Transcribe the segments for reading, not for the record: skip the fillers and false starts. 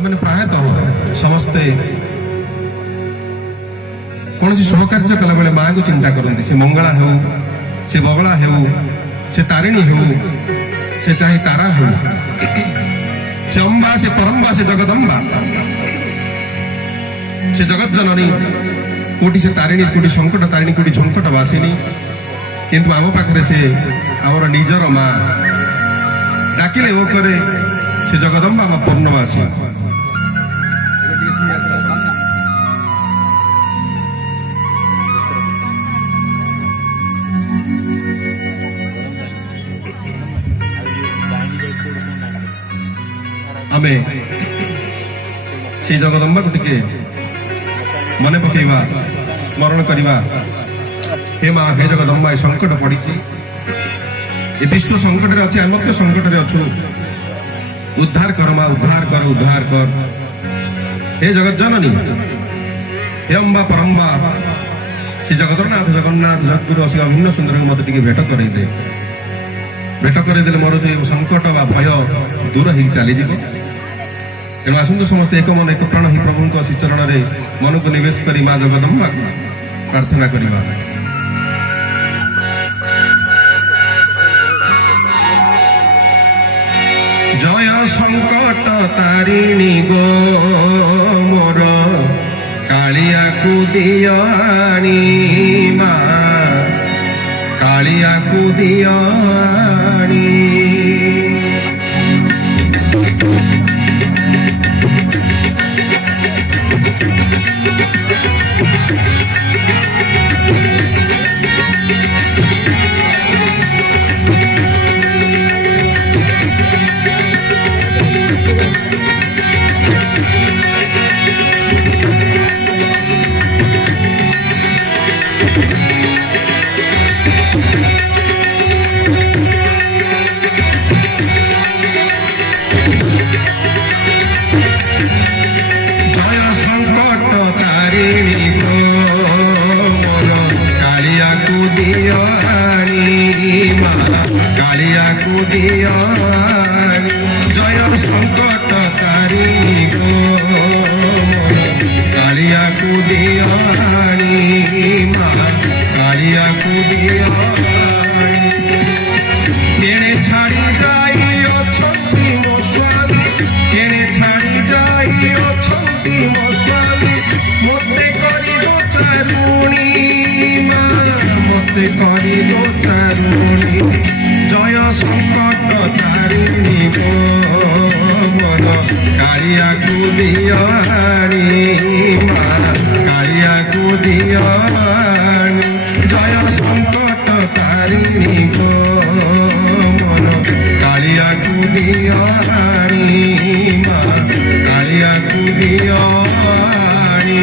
आम प्रायतः समस्ते कौन शुभ कार्य कला बेले माँ को चिंता करती से मंगला हो से बगला हो से तारिणी हो से चाहे तारा हो से अम्बा से परम्बा से जगदम्बा से जगत जननी कोटी से तारिणी कोटी संकट तारिणी कोटी झंकट बासिनी किंतु आम पाखे से आमर निजर माँ डाकिले वो करे से जगदम्बा माँ पूर्णवासी आमे से जगदम्बा को टिके मन पकेवा स्मरण करवा हे माँ हे जगदम्बा संकट पड़ी ए विश्व संकट रे अच्छे आम संकट रे अच्छु उद्धार कर माँ उद्धार कर हे जगत जननी हे अम्बा परम्बा श्री जगन्नाथ जगतगुरु असी अभिन्न सुंदर मत टिके भेट करदे भेट करदे मोर जो संकट व भय दूर हो चली तेणु आसतु समस्त एक मन एक प्राण ही प्रभु श्री चरण में मन को निवेश करी माँ जगदम्बा प्रार्थना करवा। जय संकट तारिणी गो मोर कालिया को दियानी माँ कालिया को दियानी कालिया को दियानी जय संकट तारिणी गो कालिया को दियानी माँ कालिया को दियानी केने छाड़ी जाई अछंती मो स्वामी केने छाड़ी जाई अछंती मो स्वामी मोते करी दो चारुणी माँ मोते करी दो चारुणी जय संकट तारिणी गो मन कालिया को दियानी माँ कालिया को दियानी जय संकट तारिणी गो मन कालिया को दियानी माँ कालिया को दियानी।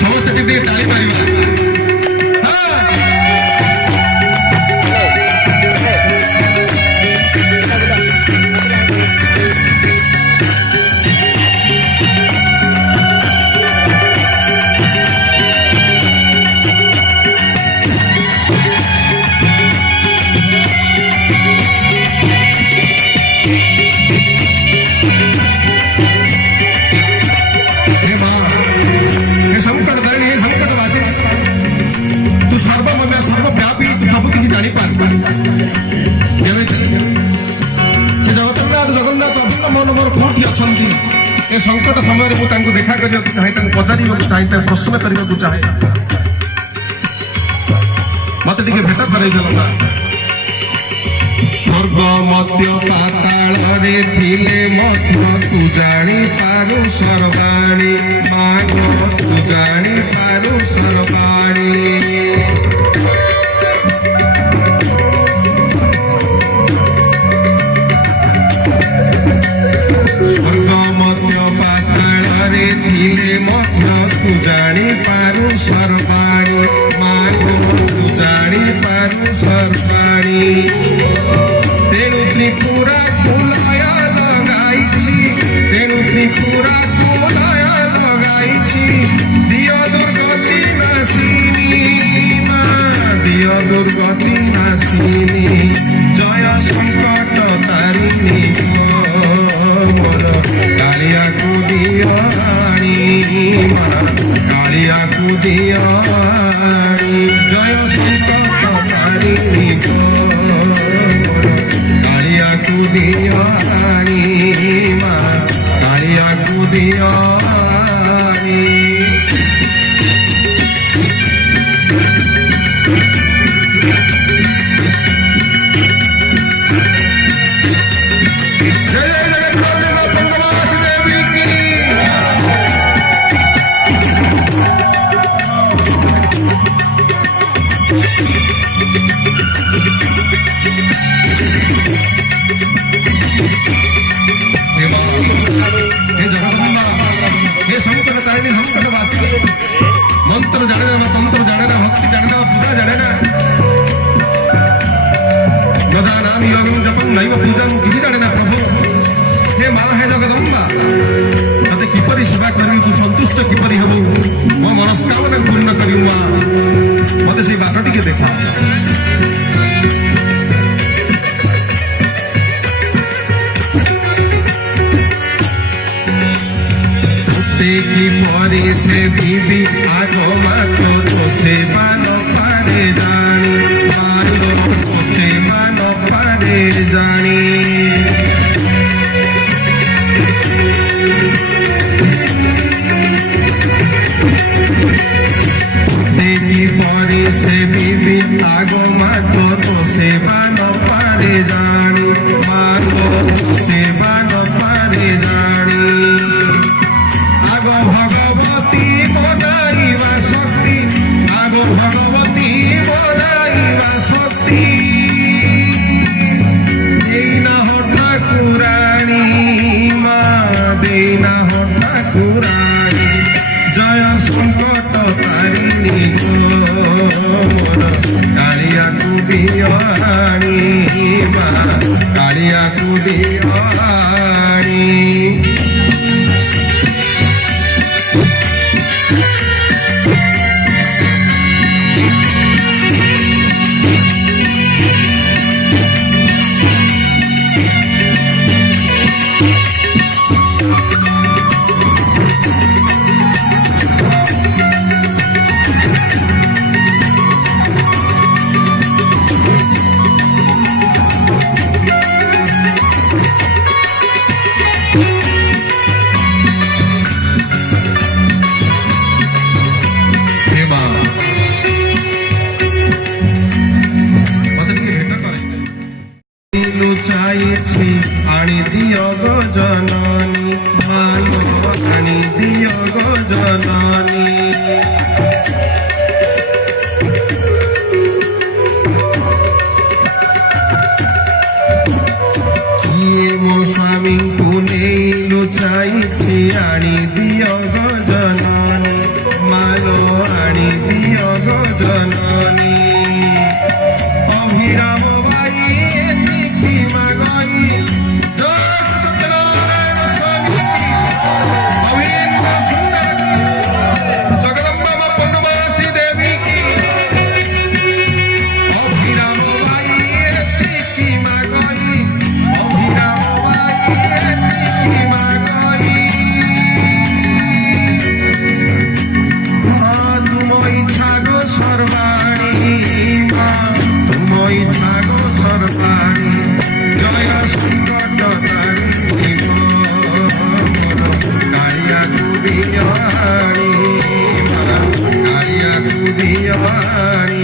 समस्त टिके ताली मारिबा ए संकट समय मुझे देखा करने को चाहे पचार चाहे प्रश्न करने को चाहे मत टे भेट कर स्वर्ग मध्य पाताल थिले तू जानी पारु सर्वाणी माग तू जानी पारु सर्वाणी धिले तू जानी पारु सर्वाणी मागो तू जानी पारु सर्वाणी तेणु त्रिपुरा कुलया लगाई तेणु त्रिपुरा कुलया लगाई दिय दुर्गति नासिनी माँ दिय दुर्गति नासिनी जय संकट କାଳିଆକୁ ଦିଅ ଆଣି ମା କାଳିଆକୁ ଦିଅ ଆଣି ଜୟ ସଂକଟ ତାରିଣୀ ଗୋ କାଳିଆକୁ ଦିଅ ଆଣି ମା କାଳିଆକୁ ଦିଅ ଆଣି मंत्र जाने ना तंत्र जाने ना भक्ति जाने ना पूजा जाने ना न जानामि योगं जपं नैव पूजां किछि जाने ना प्रभु हे मां हे जगदम्बा तते किपरि सेवा करिउ तु संतुष्ट किपरि हबु मो मनस्कामना पूर्ण करिउ मा मते सेई बाट टिके देखा की परी से बीबी आगो मातो तो सेवा न पारे जानी मालो तो सेवा न पारे जानी देखी परी से बीबी आगो मातो तो सेवा न पारे जानी मालो तो सेवा न पारे जानी भगवती बजाइवा शक्ति आगो भगवती बजाइवा शक्ति देना हो ठाकुरानी माँ देना हो ठाकुरानी जय संकट तारिणी गो कालियाकु दियो आनी माँ कालियाकु दियो आनी आनी दियो गो जननी मालो आनी दियो गो जननी किए मो स्वामी को नहीं लुचाई आनी दियो गो जननी मालो आनी दियो गो जननी अभिराम भाई की मागई कालियाकु दियो आनी